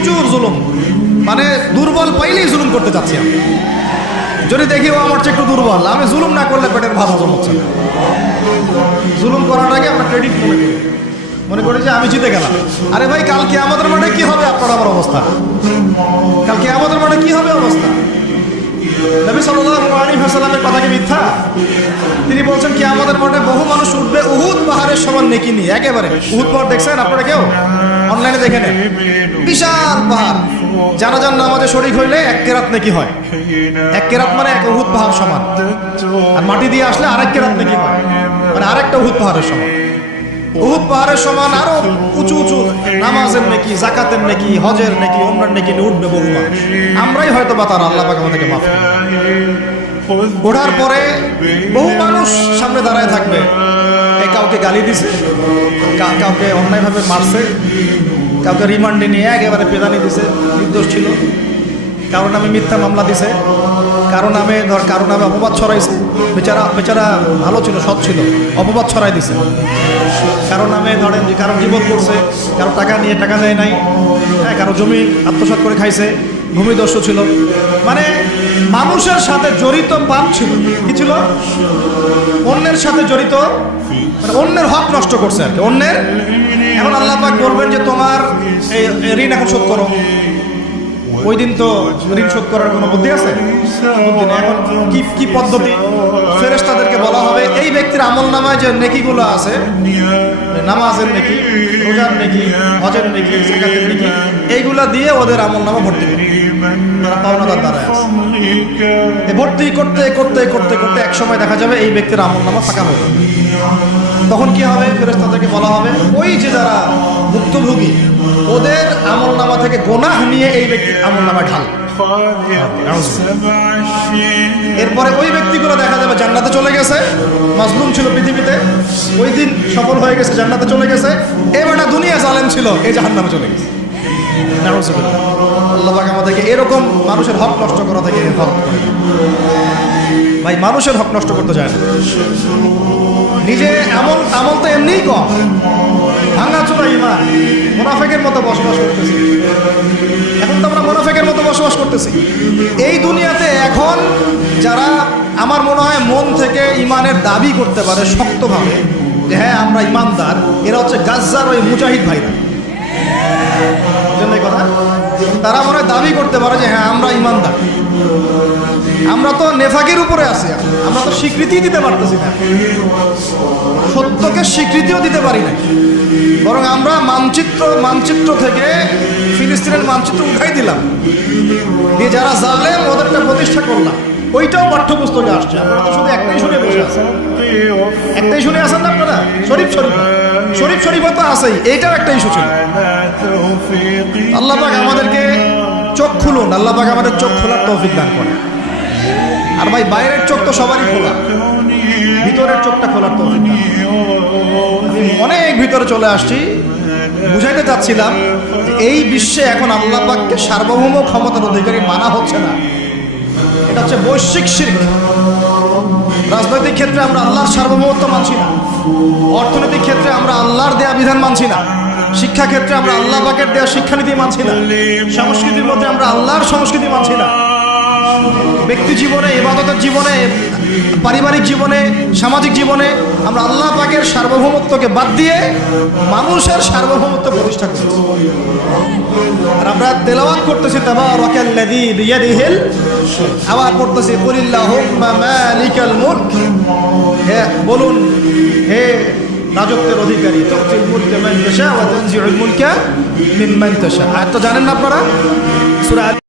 প্রচুর জুলুম। মানে দুর্বল পাইলেই জুলুম করতে চাচ্ছি আমি। যদি দেখি, ও আমার চেয়ে একটু দুর্বল আমি জুলুম না করলে পেটের ভাত হজম হচ্ছে। জুলুম করাটাকে আমরা ক্রেডিট মনে করি। মনে করি যে আমি জিতে গেলাম। আরে ভাই কালকে আমাদের মাঠে কি হবে আপনার আমার অবস্থা? কালকে আমাদের মাঠে কি হবে অবস্থা? নবী আলাইহি কথা কি মিথ্যা? তিনি বলছেন কি আমাদের মাঠে বহু মানুষ উঠবে উহুদ পাহাড়ের সমান নেকি নিয়ে। একেবারে। উহুদ পাহাড় দেখছেন আপনারা কেউ? অনলাইনে দেখে নেন। বিশাল পাহাড়। জানাজান নামাজে শরীক হইলে এক কেরাত নেকি হয়? এক কেরাত মানে এক উহুদ পাহাড় সমান। আর মাটি দিয়ে আসলে আরেক কেরাত নেকি হয়? মানে আরেকটা উহুদ পাহাড়ের সমান। উহুদ পাহাড়ের সমান আরও উঁচু উঁচু। নামাজের নেকি জাকাতের নেকি, হজের নেকি ওমরার নেকি উঠবে বহু মানুষ। আমরাই হয়তো বা তার আল্লাহ পাক আমাদেরকে মাফ পরে বহু মানুষ সামনে দাঁড়ায় থাকবে। কাউকে গালি দিছে কাউকে অন্যায়ভাবে মারছে, কাউকে রিমান্ডে নিয়ে একেবারে পেদানি দিছে, নির্দোষ ছিল। কারও নামে মিথ্যা মামলা দিছে, কারও নামে ধর, কারও নামে অপবাদ ছড়াইছে। বেচারা বেচারা ভালো ছিল, সৎ ছিল, অপবাদ ছড়াই দিছে। কারও নামে ধরেন যে কারও জীবন করছে কারও টাকা নিয়ে টাকা দেয় নাই হ্যাঁ কারও জমি আত্মসাৎ করে খাইছে ভূমিদস্যু ছিল। মানে মানুষের সাথে জড়িত পাপ ছিল। কি ছিল? অন্যের সাথে জড়িত মানে অন্যের হক নষ্ট করছে আর কি, অন্যের। এখন আল্লাহ পাক বলবেন যে, তোমার এই ঋণ এখন শোধ করো। ওই দিন তো ঋণ শোধ করার কোনো বুদ্ধি আছে? এখন কি কি পদ্ধতি? ফেরেশ তাদেরকে বলা হবে, এই ব্যক্তির আমল নামায় যে নেকিগুলো আছে, নামাজের নেকি, রোজার নেকি, হজের নেকি, জাকাতের নেকি এইগুলা দিয়ে ওদের আমল নামা ভর্তি তারা ভর্তি করতে করতে করতে করতে এক সময় দেখা যাবে এই ব্যক্তির আমল নামা ফাঁকা হবে তখন কি হবে? ফেরেশ তাদেরকে বলা হবে, ওই যে যারা ভুক্তভোগী, ওদের আমল নামা থেকে গোনাহ নিয়ে এই ব্যক্তির আমল নামা ঢাল। এরপরে ওই ব্যক্তিগুলো দেখা যাবে জান্নাতে চলে গেছে, মাজলুম ছিল পৃথিবীতে। ওই দিন সফল হয়ে গেছে, জান্নাতে চলে গেছে। এবারটা দুনিয়া জালেম ছিল, এই জাহান্নামে চলে গেছে। আল্লাহ আমাদেরকে এরকম মানুষের হক নষ্ট করা থেকে ভাই, মানুষের হক নষ্ট করতে যায় না। নিজে এমন আমল তো এমনিই কম। ভাঙা চোরা ইমান। মোনাফেকের মতো বসবাস করতেছি। এখন তো আমরা মোনাফেকের মতো বসবাস করতেছি। এই দুনিয়াতে এখন যারা আমার মনে হয় মন থেকে ইমানের দাবি করতে পারে শক্তভাবে যে হ্যাঁ আমরা ইমানদার, এরা হচ্ছে গাজ্জার ওই মুজাহিদ ভাইরা। তারা মনে দাবি করতে পারে যে হ্যাঁ আমরা ইমানদার। আমরা তো নেফাকের উপরে আছি আমরা তো স্বীকৃতি দিতে পারতেছি না। সত্যকে স্বীকৃতিও দিতে পারি না বরং আমরা মানচিত্র মানচিত্র থেকে ফিলিস্তিনের মানচিত্র উঠাই দিলাম। দিয়ে যারা জালেম ওদেরটা প্রতিষ্ঠা করলাম। ওইটাও পাঠ্যপুস্তকে আসছে। আপনারা তো শুধু একটাই শুনে বসে আছেন। একটাই শুনে আছেন না আপনারা? শরীফ শরীফ। শরীফ শরীফ তো আছেই। এইটাও একটা ইস্যু ছিল আল্লাহ আমাদেরকে চোখ খুলুন আল্লাহ পাক আমাদের চোখ খোলার তৌফিক দান করে আর ভাই, বাইরের চোখ তো সবারই খোলা। ভিতরের চোখটা খোলার তৌফিক দান অনেক ভিতরে চলে আসছি, বুঝাইতে চাচ্ছিলাম এই বিশ্বে এখন আল্লাহ পাককে সার্বভৌম ক্ষমতার অধিকারী মানা হচ্ছে না। এটা হচ্ছে বৈশ্বিক শির্ক। রাজনৈতিক ক্ষেত্রে আমরা আল্লাহর সার্বভৌমত্ব মানছি না। অর্থনৈতিক ক্ষেত্রে আমরা আল্লাহর দেয়া বিধান মানছি না। শিক্ষা ক্ষেত্রে আমরা আল্লাহ পাকের দেওয়া শিক্ষানীতি মানছি না। সংস্কৃতির মধ্যে আমরা আল্লাহর সংস্কৃতি মানছি না। ব্যক্তি জীবনে, ইবাদতের জীবনে, পারিবারিক জীবনে, সামাজিক জীবনে আমরা আল্লাহ পাকের সার্বভৌমত্বকে বাদ দিয়ে মানুষের সার্বভৌমত্ব প্রতিষ্ঠা করছি আর আমরা তেলাওয়াত করতেছি তাবারাকাল্লাযী বিয়াদিহিল। আবার পড়তেছি, কুলিল্লাহুম্মা মালিকাল মুলক। হে বলুন রাজত্বের অধিকারী তুতিল মুলকে মান তাশা ওয়া মুলকা জানেন না আপনারা? সূরা